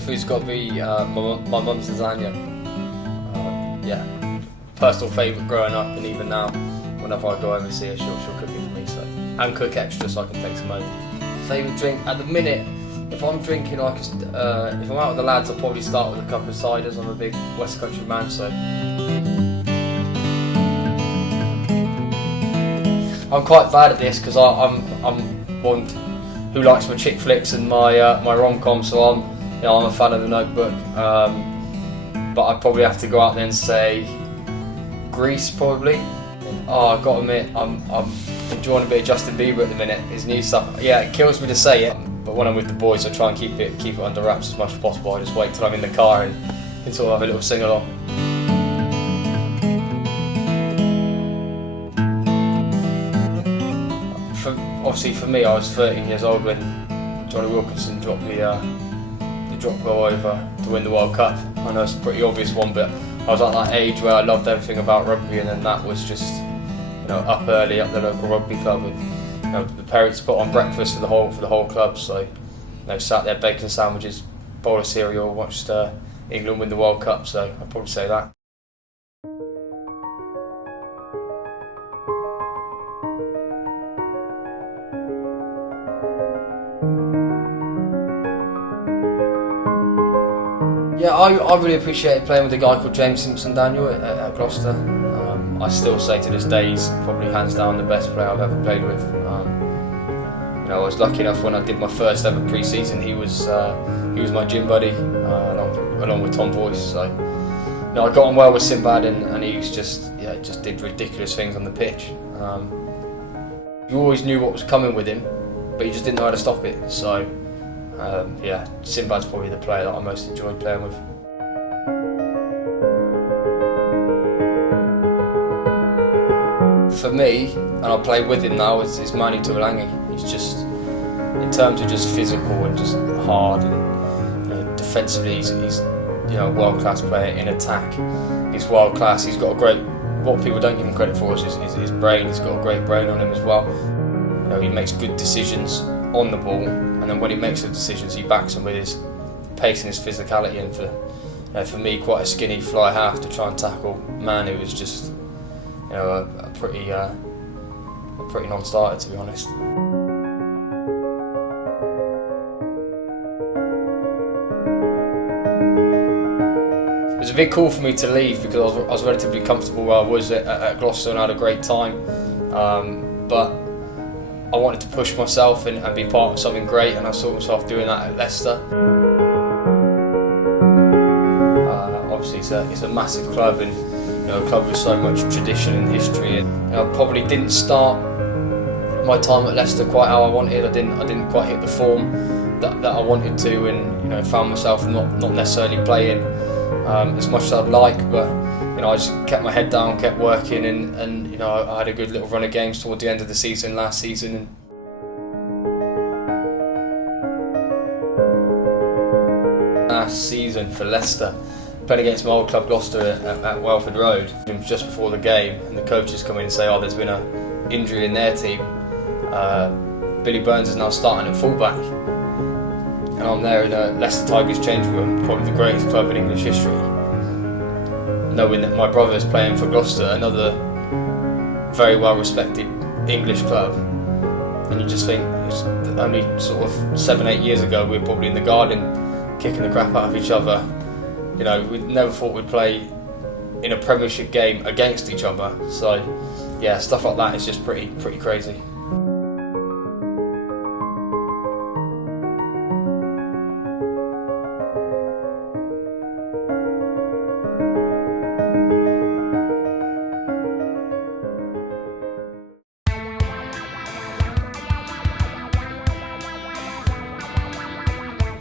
food's got to be my mum's lasagna. Yeah, personal favourite growing up, and even now, whenever I go over and see her, she'll cook it for me. So, and cook extra so I can take some home. Favourite drink at the minute, if I'm drinking, if I'm out with the lads, I'll probably start with a couple of ciders. I'm a big West Country man, so. I'm quite bad at this because I'm one who likes my chick flicks and my rom-com, so I'm a fan of The Notebook. But I'd probably have to go out there and say Grease, probably. Oh, I've got to admit, I'm enjoying a bit of Justin Bieber at the minute. His new stuff, yeah, it kills me to say it. But when I'm with the boys, I try and keep it under wraps as much as possible. I just wait till I'm in the car and can sort of have a little sing along. Obviously for me, I was 13 years old when Johnny Wilkinson dropped the drop goal over to win the World Cup. I know it's a pretty obvious one, but I was at that age where I loved everything about rugby, and then that was just, up early at the local rugby club, and the parents put on breakfast for the whole club. So, sat there, bacon sandwiches, bowl of cereal, watched England win the World Cup. So I'd probably say that. Yeah, I really appreciated playing with a guy called James Simpson-Daniel at Gloucester. I still say to this day he's probably hands down the best player I've ever played with. I was lucky enough when I did my first ever pre-season, he was my gym buddy along with Tom Boyce. So I got on well with Sinbad, and he was just did ridiculous things on the pitch. You always knew what was coming with him, but you just didn't know how to stop it. So. Sinbad's probably the player that I most enjoyed playing with. For me, and I play with him now, is Mani Tuolangi. He's just, in terms of just physical and just hard, and defensively, he's a world-class player. In attack, he's world-class. He's got a great. What people don't give him credit for is his brain. He's got a great brain on him as well. He makes good decisions on the ball, and then when he makes the decisions, he backs them with his pace and his physicality. And for me, quite a skinny fly half to try and tackle Manu was just a pretty non-starter, to be honest. It was a big call for me to leave because I was relatively comfortable where I was at Gloucester and I had a great time, but I wanted to push myself and be part of something great, and I saw myself doing that at Leicester. Obviously it's a massive club, and a club with so much tradition and history, and I probably didn't start my time at Leicester quite how I wanted. I didn't quite hit the form that I wanted to, and found myself not necessarily playing as much as I'd like, but I just kept my head down, kept working, and I had a good little run of games toward the end of the season last season. Last season for Leicester, playing against my old club Gloucester at Welford Road, it was just before the game, and the coaches come in and say, there's been an injury in their team. Freddie Burns is now starting at fullback, and I'm there in a Leicester Tigers changing room, probably the greatest club in English history, knowing that my brother is playing for Gloucester, another very well respected English club. And you just think, it's only sort of 7-8 years ago we were probably in the garden kicking the crap out of each other. We never thought we'd play in a Premiership game against each other. So yeah, stuff like that is just pretty crazy.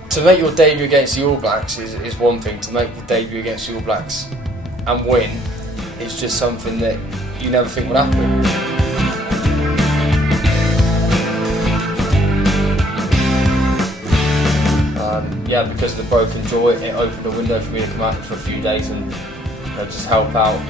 To make your debut against the All Blacks is one thing. To make the debut against the All Blacks and win is just something that you never think would happen. Because of the broken jaw, it opened a window for me to come out for a few days and just help out.